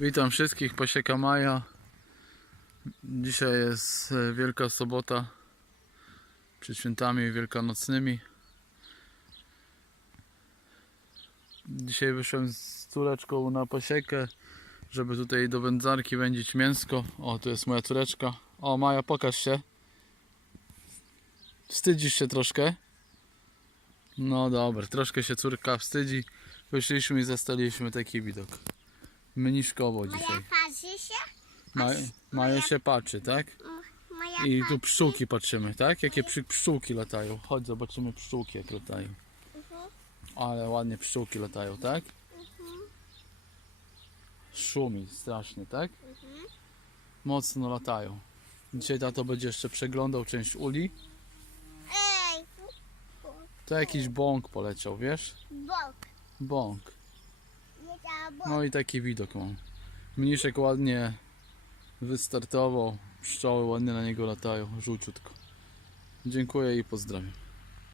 Witam wszystkich, Pasieka Maja. Dzisiaj jest e, Wielka Sobota przed świętami wielkanocnymi. Dzisiaj wyszłem z córeczką na pasiekę, żeby tutaj do wędzarki wędzić mięsko. O, tu jest moja córeczka. O, Maja, pokaż się. Wstydzisz się troszkę? No dobra, troszkę się córka wstydzi. Wyszliśmy i zastaliśmy taki widok. Mniszkowo Moja dzisiaj. patrzy się? Ma, Maja się patrzy, tak? Moja I tu pszczółki patrzymy, tak? Jakie przy, pszczółki latają. Chodź, zobaczymy pszczółki jak latają. Mhm. Ale ładnie pszczółki latają, tak? Szumi strasznie, tak? Mhm. Mocno latają. Dzisiaj tato będzie jeszcze przeglądał część uli. Ej, To jakiś bąk poleciał, wiesz? bok. Bąk. No i taki widok mam. Mniszek ładnie wystartował. Pszczoły ładnie na niego latają, żółciutko. Dziękuję i pozdrawiam.